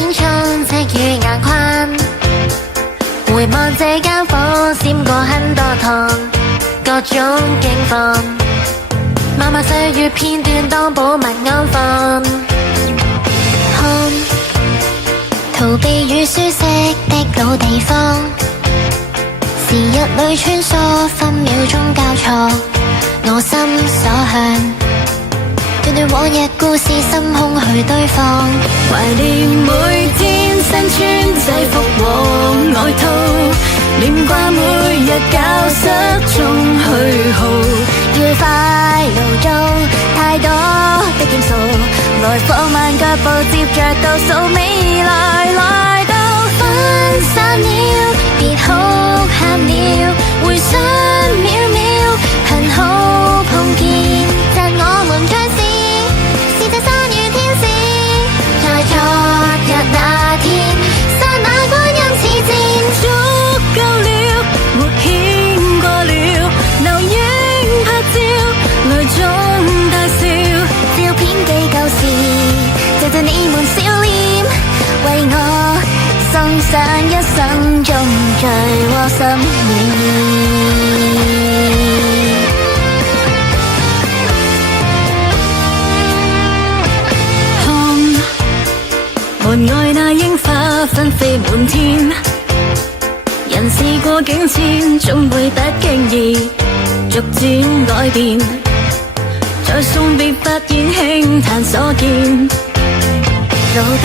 天充斥於眼眶。回望這間房，閃過很多趟，各種境況，漫漫歲月片段當寶物安放。看，逃避與舒適的老地方，時日裏穿梭，分秒鐘交錯，我心所向。段段往日故事，心空虛堆放，懷念每天身穿制服和外套，念掛每日教室中虛耗，愉快勞作太多的點數，來放慢腳步，接着倒數未來來到，分散了，別哭喊了，回想秒秒，幸好碰見，讚我們相識。昨日那天，剎那光陰似箭，足夠了，沒牽過了，留影拍照，淚中大笑，照片記舊時，謝謝你們笑臉，為我送上一生中最窩心意。門外那櫻花紛飛滿天，人事過境遷，總會不經意逐漸改變，在送別發現輕嘆所見。路邊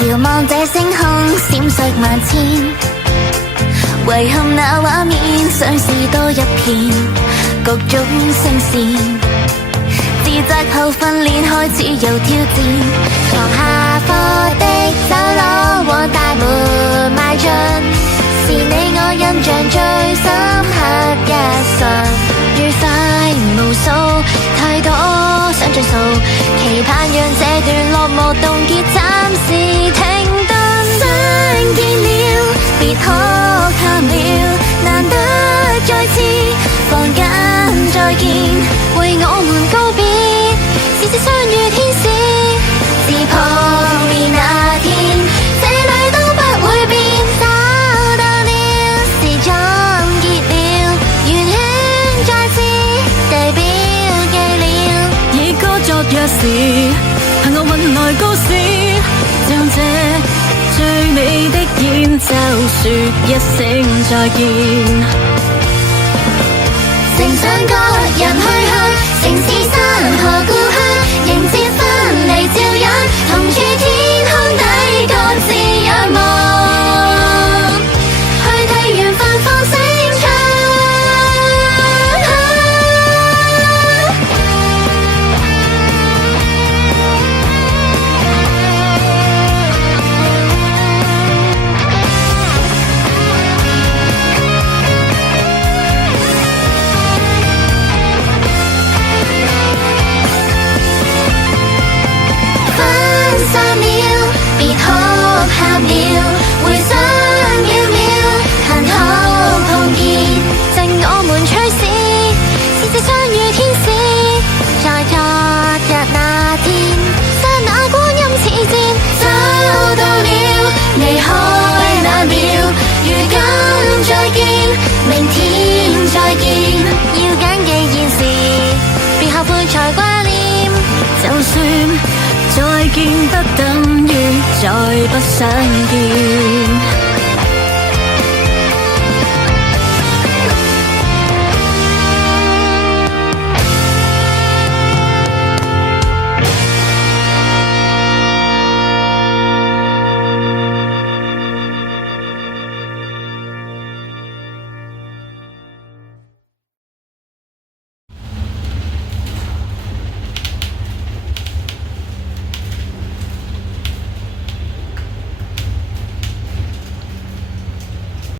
遙望這星空閃爍萬千，遺憾那畫面相似多一片，各種聲線，自責後訓練開始有挑戰，床下課的走廊往大門邁進，是你我印象最深刻一瞬，愉快無數，太多想追溯，期盼讓這段落幕凍結，暫時停頓。相見了，別哭喊了，難得再次房間再見，為我們告別。是相遇天使，自碰面那天，這裏都不會變。找到了，時終結了，緣輕再次代表記了。以歌作約時，憑我運來告示，將這最美的演奏說一聲再見。乘上各人去向，城市山河故鄉，迎接分離照樣，同處天空底各自仰望，去替緣分放聲唱。喊了，回想秒秒，幸好碰見，贈我們趣事，是這相遇天使，在昨日那天，剎那光陰似箭，找到了，離開那秒，如今再見，明天再見，要謹記現時，別後悔才掛念，就算再見不等於再不想見。